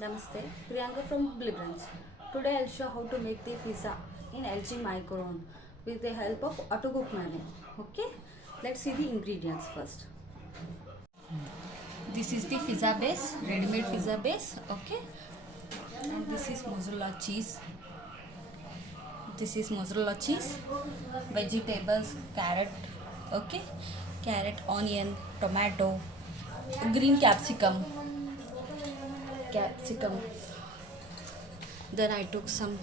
Namaste, Priyanka from Blibrance. Today I'll show how to make the pizza in LG microwave with the help of AutoCook menu. Okay, let's see the ingredients first. This is the pizza base, ready-made pizza base. Okay, and this is mozzarella cheese. This is mozzarella cheese, vegetables, carrot. Okay, carrot, onion, tomato, green capsicum. Then I took some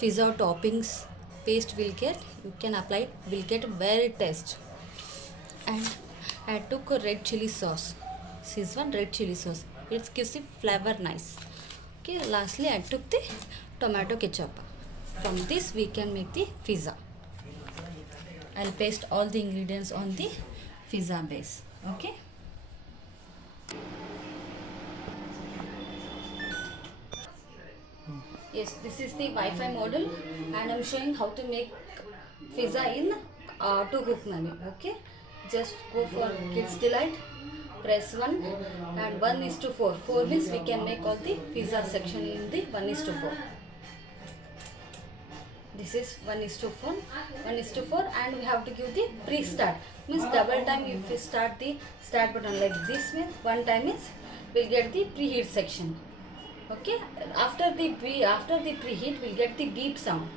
pizza toppings paste will get, you can apply it, will get very taste. And I took a red chili sauce, Szechuan red chili sauce, it gives the flavor nice. Okay, lastly I took the tomato ketchup. From this we can make the pizza. I'll paste all the ingredients on the pizza base. Okay, yes, this is the Wi-Fi model and I'm showing how to make pizza in AutoCook menu. Okay, just go for Kids Delight, press 1 and 1:4. 4 means we can make all the pizza section in the 1:4. This is 1:4 and we have to give the pre-start. Means double time if we start the start button like this means one time means we'll get the preheat section. Okay, after the preheat we'll get the beep sound.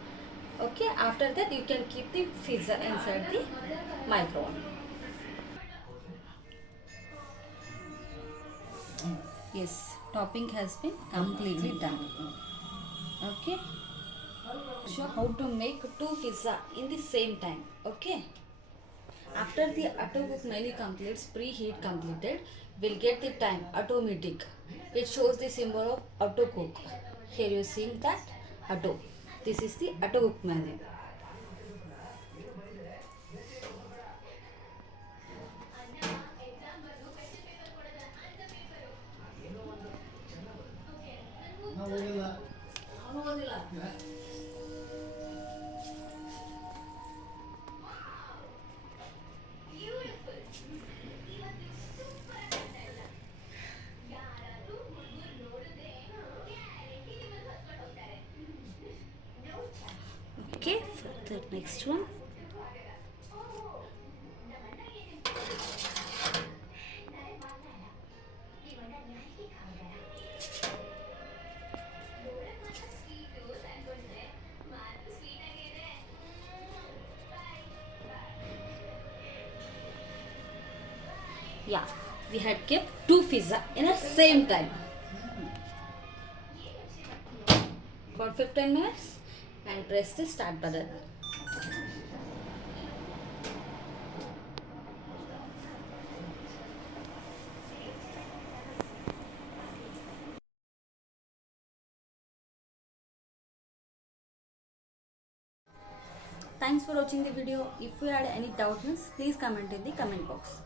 Okay, after that you can keep the pizza inside the microwave. Yes, topping has been completely done. Okay, show how to make two pizza in the same time. Okay, after the AutoCook menu completes, preheat completed, we'll get the time automatic. It shows the symbol of AutoCook. Here you seeing that auto. This is the AutoCook menu. Okay, for the next one. Yeah, we had kept two pizza in the same time for 15 minutes and press the start button. Thanks for watching the video. If you had any doubts, please comment in the comment box.